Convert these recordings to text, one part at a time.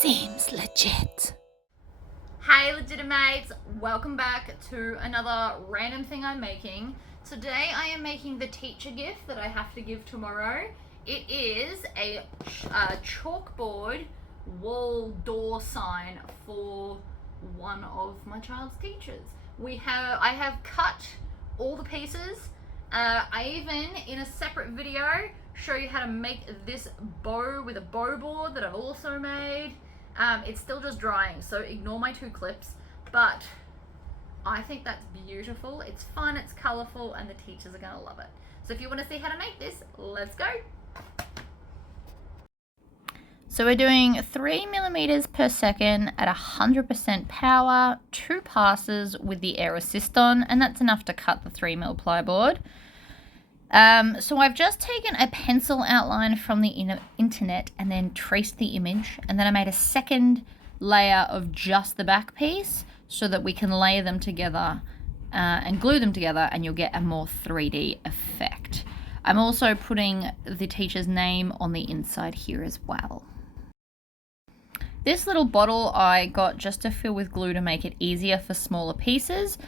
Seems legit. Hey Legitimates, welcome back to another random thing I'm making. Today I am making the teacher gift that I have to give tomorrow. It is a chalkboard wall door sign for one of my child's teachers. I have cut all the pieces. I even, in a separate video, show you how to make this bow with a bow board that I've also made. It's still just drying, so ignore my two clips, but I think that's beautiful. It's fun, it's colorful, and the teachers are gonna love it. So if you want to see how to make this, let's go. So we're doing 3 millimeters per second at 100% power, 2 passes with the air assist on, and that's enough to cut the 3mm plyboard. So I've just taken a pencil outline from the internet and then traced the image, and then I made a second layer of just the back piece so that we can layer them together and glue them together, and you'll get a more 3D effect. I'm also putting the teacher's name on the inside here as well. This little bottle I got just to fill with glue to make it easier for smaller pieces.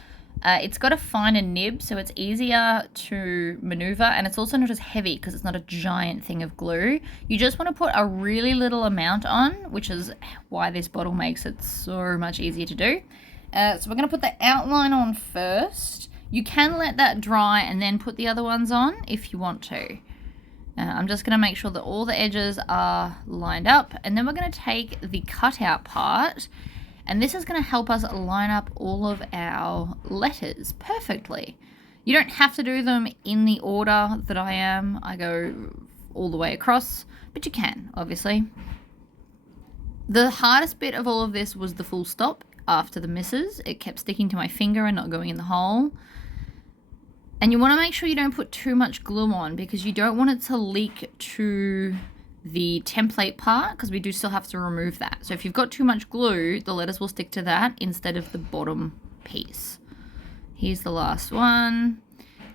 It's got a finer nib, so it's easier to maneuver, and it's also not as heavy because it's not a giant thing of glue. You just want to put a really little amount on, which is why this bottle makes it so much easier to do. So we're going to put the outline on first. You can let that dry and then put the other ones on if you want to. I'm just going to make sure that all the edges are lined up, and then we're going to take the cutout part, and this is going to help us line up all of our letters perfectly. You don't have to do them in the order that I am. I go all the way across, but you can, obviously. The hardest bit of all of this was the full stop after the misses. It kept sticking to my finger and not going in the hole. And you want to make sure you don't put too much glue on, because you don't want it to leak to the template part, because we do still have to remove that. So if you've got too much glue, the letters will stick to that instead of the bottom piece. Here's the last one.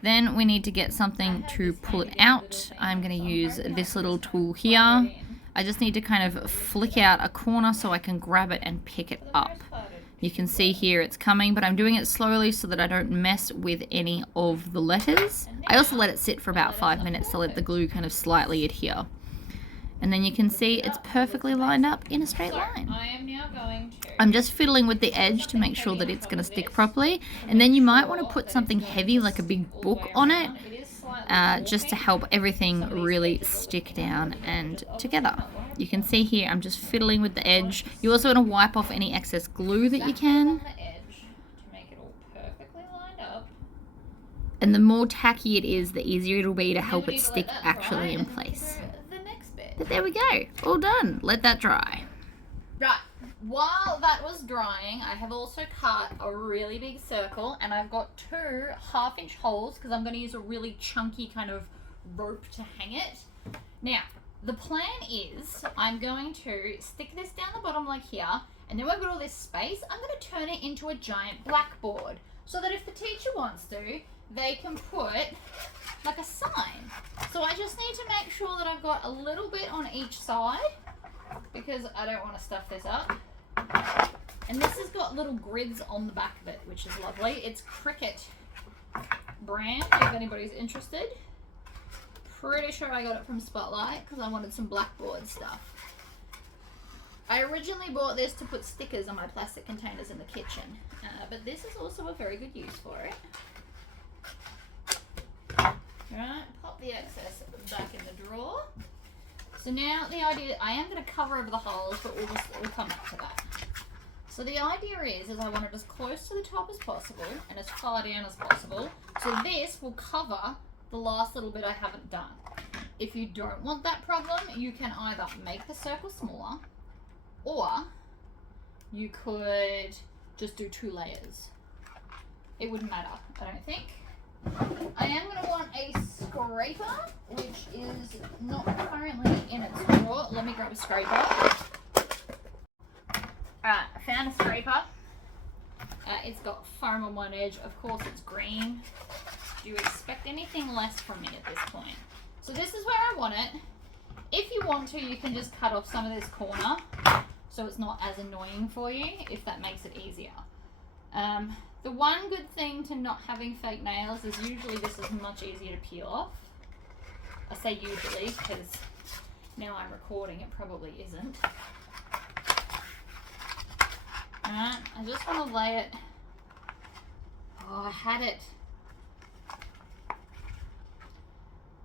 Then we need to get something to pull it out. I'm going to use this little tool here. I just need to kind of flick out a corner so I can grab it and pick it up. You can see here it's coming, but I'm doing it slowly so that I don't mess with any of the letters. I also let it sit for about 5 minutes to let the glue kind of slightly adhere. And then you can see it's perfectly lined up in a straight line. I'm just fiddling with the edge to make sure that it's going to stick properly. And then you might want to put something heavy like a big book on it, just to help everything really stick down and together. You can see here I'm just fiddling with the edge. You also want to wipe off any excess glue that you can. And the more tacky it is, the easier it'll be to help it stick actually in place. But there we go, all done. Let that dry. Right, while that was drying, I have also cut a really big circle, and I've got 2 half-inch holes because I'm going to use a really chunky kind of rope to hang it. Now, the plan is I'm going to stick this down the bottom like here, and then we've got all this space. I'm going to turn it into a giant blackboard so that if the teacher wants to, they can put like a sign. So I just need to make sure that I've got a little bit on each side, because I don't want to stuff this up. And this has got little grids on the back of it, which is lovely. It's Cricut brand, if anybody's interested. Pretty sure I got it from Spotlight because I wanted some blackboard stuff. I originally bought this to put stickers on my plastic containers in the kitchen, but this is also a very good use for it. Alright, pop the excess back in the drawer. So now the idea, I am going to cover over the holes, but we'll come back to that. So the idea is I want it as close to the top as possible and as far down as possible. So this will cover the last little bit I haven't done. If you don't want that problem, you can either make the circle smaller, or you could just do 2 layers. It wouldn't matter, I don't think. I am going to want a scraper, which is not currently in its drawer. Let me grab a scraper. Alright, I found a scraper. It's got foam on one edge. Of course it's green. Do you expect anything less from me at this point? So this is where I want it. If you want to, you can just cut off some of this corner so it's not as annoying for you, if that makes it easier. The one good thing to not having fake nails is usually this is much easier to peel off. I say usually because now I'm recording, it probably isn't. Alright, I just want to lay it. Oh, I had it.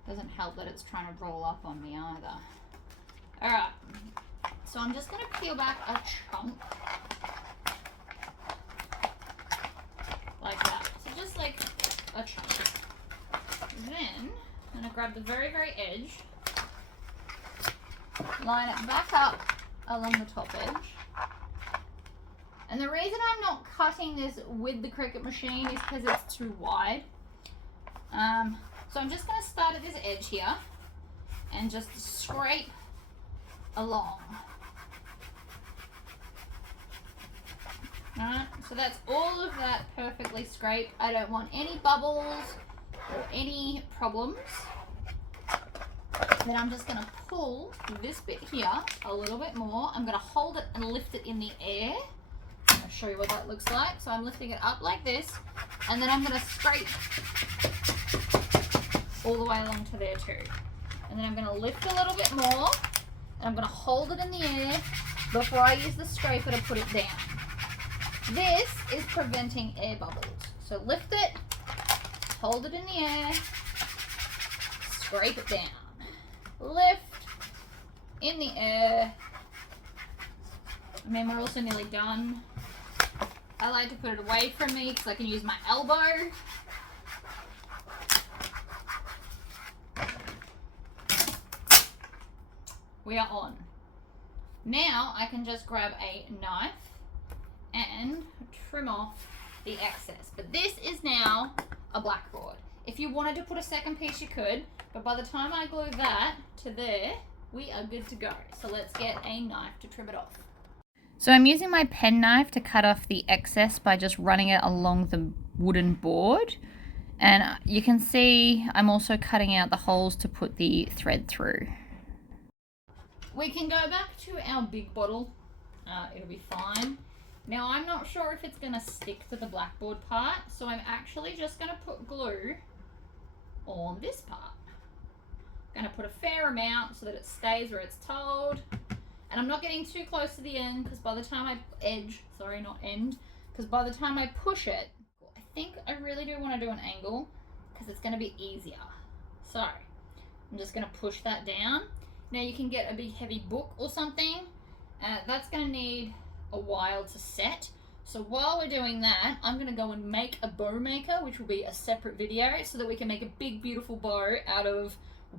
Doesn't help that it's trying to roll up on me either. Alright, so I'm just going to peel back a chunk. Like that. So just like a chunk. Then I'm going to grab the very, very edge. Line it back up along the top edge. And the reason I'm not cutting this with the Cricut machine is because it's too wide. So I'm just going to start at this edge here and just scrape along. Alright, so that's all of that perfectly scraped. I don't want any bubbles or any problems. Then I'm just going to pull this bit here a little bit more. I'm going to hold it and lift it in the air. I'm going to show you what that looks like. So I'm lifting it up like this, and then I'm going to scrape all the way along to there too. And then I'm going to lift a little bit more, and I'm going to hold it in the air before I use the scraper to put it down. This is preventing air bubbles. So lift it, hold it in the air, scrape it down. Lift, in the air. I mean, we're also nearly done. I like to put it away from me because I can use my elbow. We are on. Now I can just grab a knife and trim off the excess. But this is now a blackboard. If you wanted to put a second piece, you could, but by the time I glue that to there, we are good to go. So let's get a knife to trim it off. So I'm using my pen knife to cut off the excess by just running it along the wooden board. And you can see I'm also cutting out the holes to put the thread through. We can go back to our big bottle. It'll be fine. Now I'm not sure if it's going to stick to the blackboard part, so I'm actually just going to put glue on this part. I'm going to put a fair amount so that it stays where it's told. And I'm not getting too close to the end because by the time I because by the time I push it, I think I really do want to do an angle because it's going to be easier. So I'm just going to push that down. Now you can get a big heavy book or something. That's going to need a while to set. So while we're doing that, I'm going to go and make a bow maker, which will be a separate video, so that we can make a big beautiful bow out of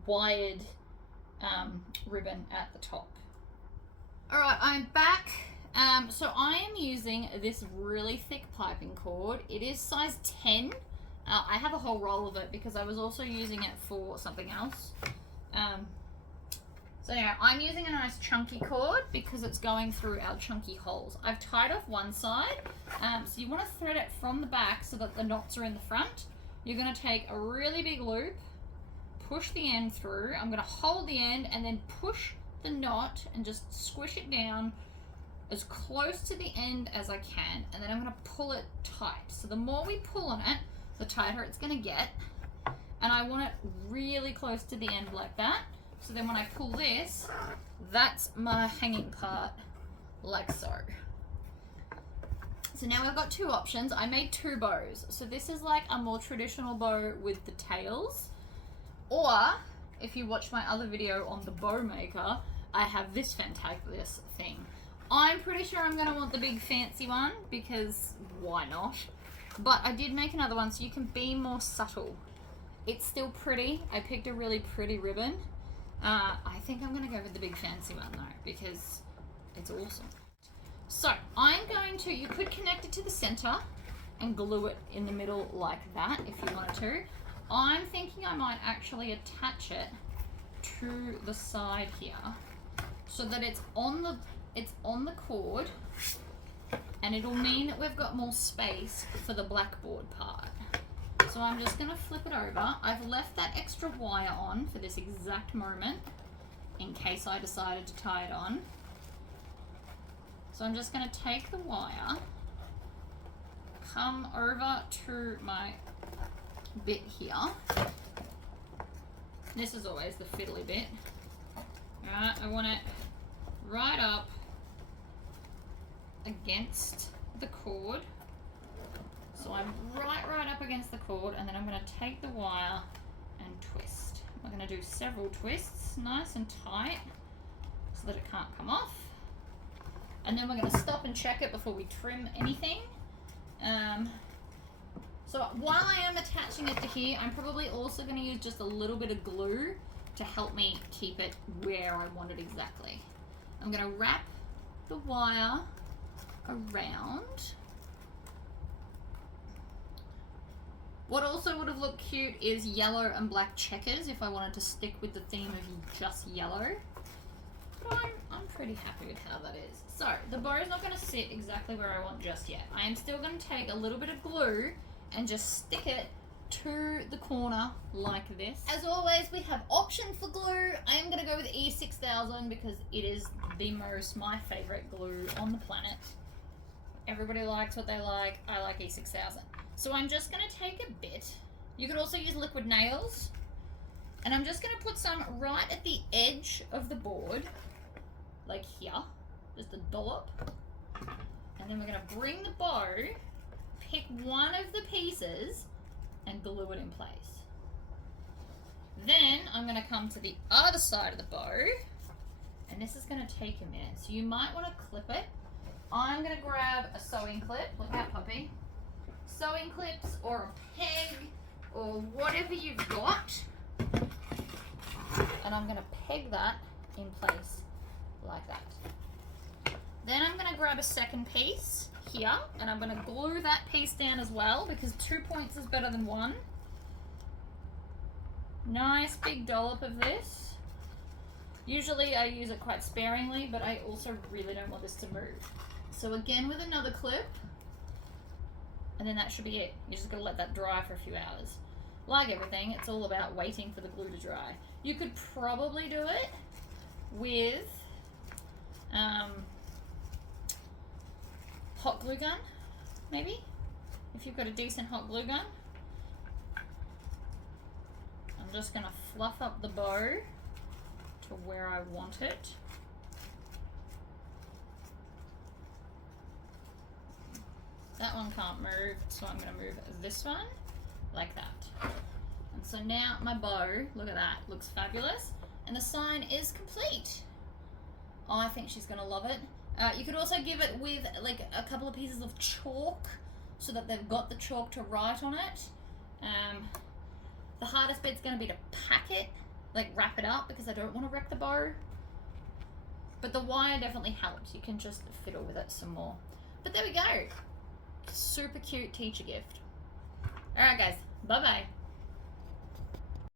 wired ribbon at the top. Alright, I'm back. So I am using this really thick piping cord. It is size 10. I have a whole roll of it because I was also using it for something else. So anyway, I'm using a nice chunky cord because it's going through our chunky holes. I've tied off one side, so you want to thread it from the back so that the knots are in the front. You're going to take a really big loop, push the end through. I'm going to hold the end and then push the knot and just squish it down as close to the end as I can, and then I'm going to pull it tight. So the more we pull on it, the tighter it's going to get, and I want it really close to the end like that. So then when I pull this, that's my hanging part, like so. So now we've got two options. I made two bows. So this is like a more traditional bow with the tails. Or, if you watch my other video on the bow maker, I have this fantabulous thing. I'm pretty sure I'm going to want the big fancy one, because why not? But I did make another one so you can be more subtle. It's still pretty. I picked a really pretty ribbon. I think I'm going to go with the big fancy one though, because it's awesome. So I'm going to, you could connect it to the center and glue it in the middle like that if you wanted to. I'm thinking I might actually attach it to the side here so that it's on the cord, and it'll mean that we've got more space for the blackboard part. So I'm just going to flip it over. I've left that extra wire on for this exact moment in case I decided to tie it on. So I'm just going to take the wire, come over to my bit here. This is always the fiddly bit. Alright, I want it right up against the cord. So I'm right up against the cord, and then I'm going to take the wire and twist. I'm going to do several twists, nice and tight, so that it can't come off. And then we're going to stop and check it before we trim anything. So while I am attaching it to here, I'm probably also going to use just a little bit of glue to help me keep it where I want it exactly. I'm going to wrap the wire around. What also would have looked cute is yellow and black checkers if I wanted to stick with the theme of just yellow. But I'm pretty happy with how that is. So the bow is not going to sit exactly where I want just yet. I am still going to take a little bit of glue and just stick it to the corner like this. As always, we have options for glue. I am going to go with E6000 because it is my favorite glue on the planet. Everybody likes what they like. I like E6000. So I'm just going to take a bit. You could also use liquid nails. And I'm just going to put some right at the edge of the board, like here, just a dollop. And then we're going to bring the bow, pick one of the pieces, and glue it in place. Then I'm going to come to the other side of the bow, and this is going to take a minute. So you might want to clip it. I'm going to grab a sewing clip. Look out, puppy. Sewing clips or a peg or whatever you've got. And I'm going to peg that in place like that. Then I'm going to grab a second piece here and I'm going to glue that piece down as well because 2 points is better than one. Nice big dollop of this. Usually I use it quite sparingly, but I also really don't want this to move. So again with another clip, and then that should be it. You just got to let that dry for a few hours. Like everything, it's all about waiting for the glue to dry. You could probably do it with hot glue gun, maybe, if you've got a decent hot glue gun. I'm just going to fluff up the bow to where I want it. That one can't move, so I'm going to move this one like that. And so now my bow, look at that, looks fabulous. And the sign is complete. Oh, I think she's going to love it. You could also give it with like a couple of pieces of chalk so that they've got the chalk to write on it. The hardest bit's going to be to pack it, like wrap it up, because I don't want to wreck the bow. But the wire definitely helps. You can just fiddle with it some more. But there we go. Super cute teacher gift. Alright guys, bye bye.